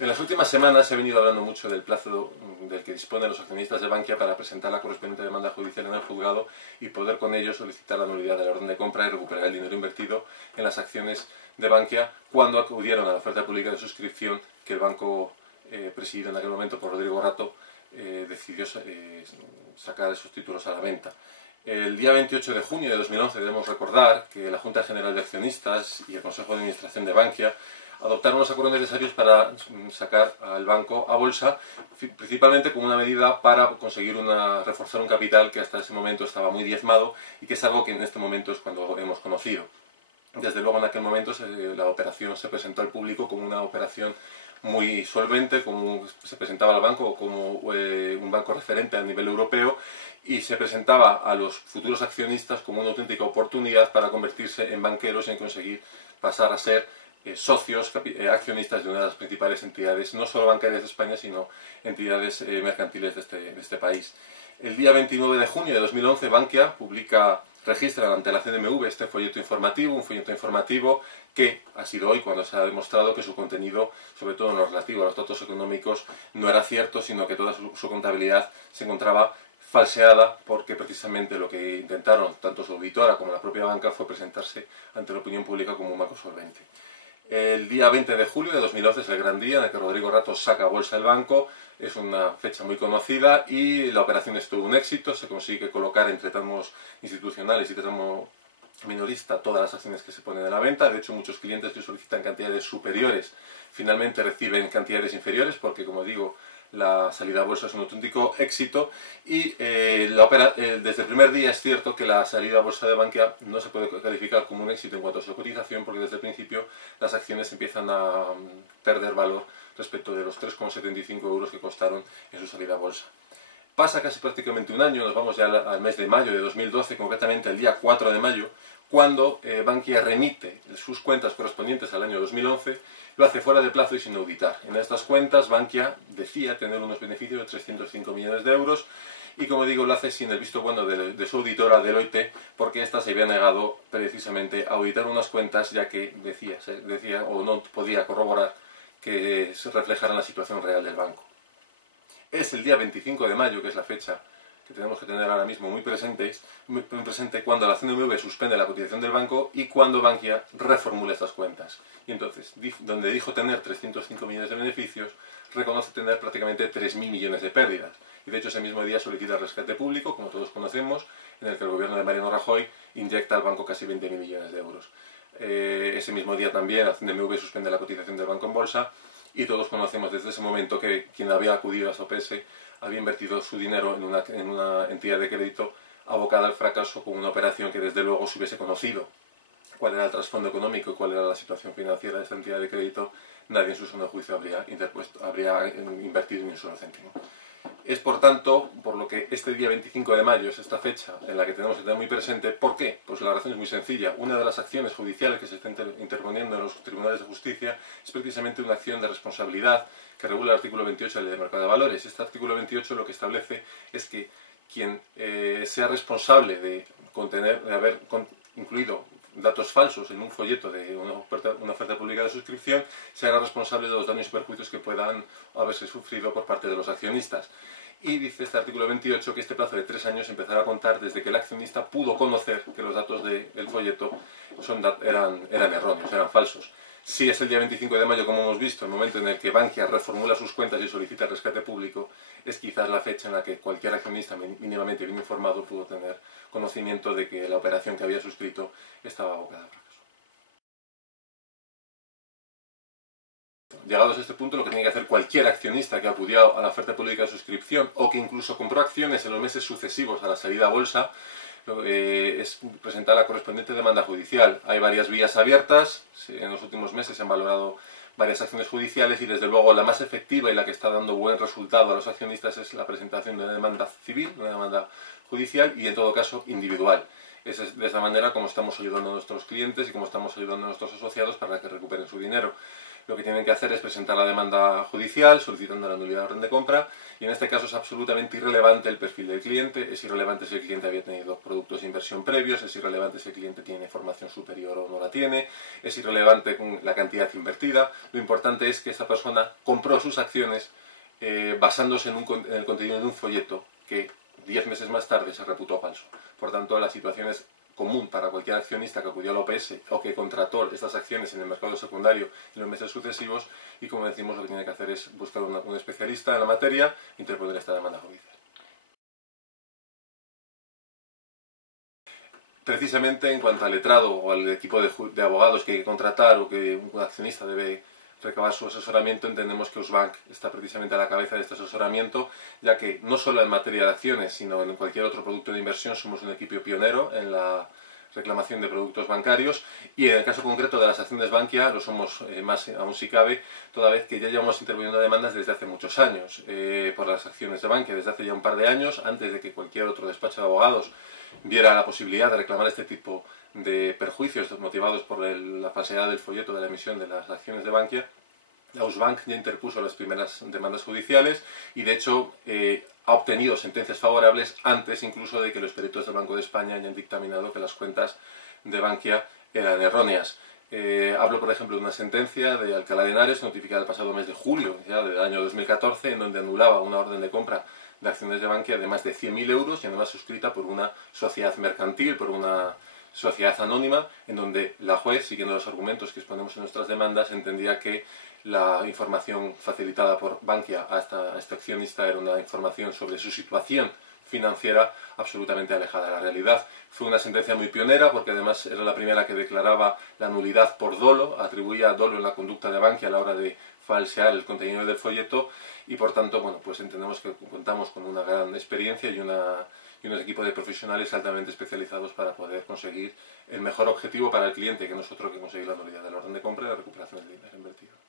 En las últimas semanas se ha venido hablando mucho del plazo del que disponen los accionistas de Bankia para presentar la correspondiente demanda judicial en el juzgado y poder con ello solicitar la nulidad de la orden de compra y recuperar el dinero invertido en las acciones de Bankia cuando acudieron a la oferta pública de suscripción que el banco presidido en aquel momento por Rodrigo Rato decidió sacar esos títulos a la venta. El día 28 de junio de 2011 debemos recordar que la Junta General de Accionistas y el Consejo de Administración de Bankia adoptaron los acuerdos necesarios para sacar al banco a bolsa, principalmente como una medida para conseguir reforzar un capital que hasta ese momento estaba muy diezmado y que es algo que en este momento es cuando hemos conocido. Desde luego en aquel momento la operación se presentó al público como una operación muy solvente, como se presentaba al banco como un banco referente a nivel europeo y se presentaba a los futuros accionistas como una auténtica oportunidad para convertirse en banqueros y en conseguir pasar a ser socios, accionistas de una de las principales entidades, no solo bancarias de España, sino entidades mercantiles de este país. El día 29 de junio de 2011, Bankia registra ante la CNMV este folleto informativo, un folleto informativo que ha sido hoy cuando se ha demostrado que su contenido, sobre todo en lo relativo a los datos económicos, no era cierto, sino que toda su contabilidad se encontraba falseada porque precisamente lo que intentaron tanto su auditora como la propia banca fue presentarse ante la opinión pública como un banco solvente. El día 20 de julio de 2011 es el gran día en el que Rodrigo Rato saca a bolsa el banco, es una fecha muy conocida y la operación es todo un éxito, se consigue colocar entre tramos institucionales y tramo minorista todas las acciones que se ponen a la venta. De hecho, muchos clientes que solicitan cantidades superiores finalmente reciben cantidades inferiores porque, como digo, la salida a bolsa es un auténtico éxito y desde el primer día es cierto que la salida a bolsa de Bankia no se puede calificar como un éxito en cuanto a su cotización porque desde el principio las acciones empiezan a perder valor respecto de los 3,75 euros que costaron en su salida a bolsa. Pasa casi prácticamente un año, nos vamos ya al mes de mayo de 2012, concretamente el día 4 de mayo, cuando Bankia remite sus cuentas correspondientes al año 2011, lo hace fuera de plazo y sin auditar. En estas cuentas Bankia decía tener unos beneficios de 305 millones de euros y, como digo, lo hace sin el visto bueno de su auditora Deloitte, porque ésta se había negado precisamente a auditar unas cuentas ya que decía o no podía corroborar que se reflejara la situación real del banco. Es el día 25 de mayo, que es la fecha que tenemos que tener ahora mismo muy presente cuando la CNMV suspende la cotización del banco y cuando Bankia reformula estas cuentas. Y entonces, donde dijo tener 305 millones de beneficios, reconoce tener prácticamente 3.000 millones de pérdidas. Y de hecho ese mismo día solicita el rescate público, como todos conocemos, en el que el gobierno de Mariano Rajoy inyecta al banco casi 20.000 millones de euros. Ese mismo día también la CNMV suspende la cotización del banco en bolsa y todos conocemos desde ese momento que quien había acudido a esa OPS había invertido su dinero en una entidad de crédito abocada al fracaso con una operación que desde luego si hubiese conocido cuál era el trasfondo económico y cuál era la situación financiera de esta entidad de crédito, nadie en su sano juicio habría invertido ni un solo céntimo. Es por tanto, por lo que este día 25 de mayo es esta fecha en la que tenemos que tener muy presente. ¿Por qué? Pues la razón es muy sencilla. Una de las acciones judiciales que se está interponiendo en los tribunales de justicia es precisamente una acción de responsabilidad que regula el artículo 28 de la Ley de Mercado de Valores. Este artículo 28 lo que establece es que quien sea responsable de haber incluido datos falsos en un folleto de una oferta pública de suscripción, será responsable de los daños y perjuicios que puedan haberse sufrido por parte de los accionistas. Y dice este artículo 28 que este plazo de 3 años empezará a contar desde que el accionista pudo conocer que los datos del folleto eran erróneos, eran falsos. Si es el día 25 de mayo, como hemos visto, el momento en el que Bankia reformula sus cuentas y solicita el rescate público, es quizás la fecha en la que cualquier accionista mínimamente bien informado pudo tener conocimiento de que la operación que había suscrito estaba abocada a fracaso. Llegados a este punto, lo que tiene que hacer cualquier accionista que acudió a la oferta pública de suscripción o que incluso compró acciones en los meses sucesivos a la salida a bolsa es presentar la correspondiente demanda judicial. Hay varias vías abiertas, en los últimos meses se han valorado varias acciones judiciales y desde luego la más efectiva y la que está dando buen resultado a los accionistas es la presentación de una demanda civil, una demanda judicial y en todo caso individual. Es de esta manera como estamos ayudando a nuestros clientes y como estamos ayudando a nuestros asociados para que recuperen su dinero. lo que tienen que hacer es presentar la demanda judicial solicitando la nulidad de orden de compra, y en este caso es absolutamente irrelevante el perfil del cliente, es irrelevante si el cliente había tenido productos de inversión previos, es irrelevante si el cliente tiene formación superior o no la tiene, es irrelevante la cantidad invertida. Lo importante es que esta persona compró sus acciones basándose en el contenido de un folleto que 10 meses más tarde se reputó falso. Por tanto, la situación es común para cualquier accionista que acudió a la OPS o que contrató estas acciones en el mercado secundario en los meses sucesivos, y, como decimos, lo que tiene que hacer es buscar un especialista en la materia e interponer esta demanda judicial. Precisamente en cuanto al letrado o al equipo de abogados que hay que contratar o que un accionista debe recabar su asesoramiento, entendemos que Usbank está precisamente a la cabeza de este asesoramiento, ya que no solo en materia de acciones, sino en cualquier otro producto de inversión somos un equipo pionero en la reclamación de productos bancarios, y en el caso concreto de las acciones Bankia lo somos más aún si cabe, toda vez que ya llevamos interviniendo demandas desde hace muchos años por las acciones de Bankia, desde hace ya un par de años, antes de que cualquier otro despacho de abogados viera la posibilidad de reclamar este tipo de perjuicios motivados por la falsedad del folleto de la emisión de las acciones de Bankia. Ausbank ya interpuso las primeras demandas judiciales y, de hecho, ha obtenido sentencias favorables antes incluso de que los peritos del Banco de España hayan dictaminado que las cuentas de Bankia eran erróneas. Hablo, por ejemplo, de una sentencia de Alcalá de Henares notificada el pasado mes de julio ya del año 2014, en donde anulaba una orden de compra de acciones de Bankia de más de 100.000 euros y además suscrita por una sociedad mercantil, por una sociedad anónima, en donde la juez, siguiendo los argumentos que exponemos en nuestras demandas, entendía que la información facilitada por Bankia a este accionista era una información sobre su situación financiera absolutamente alejada de la realidad. Fue una sentencia muy pionera porque además era la primera que declaraba la nulidad por dolo, atribuía dolo en la conducta de Bankia a la hora de falsear el contenido del folleto, y por tanto, bueno, pues entendemos que contamos con una gran experiencia y unos equipos de profesionales altamente especializados para poder conseguir el mejor objetivo para el cliente, que no es otro que conseguir la nulidad del orden de compra y la recuperación del dinero invertido.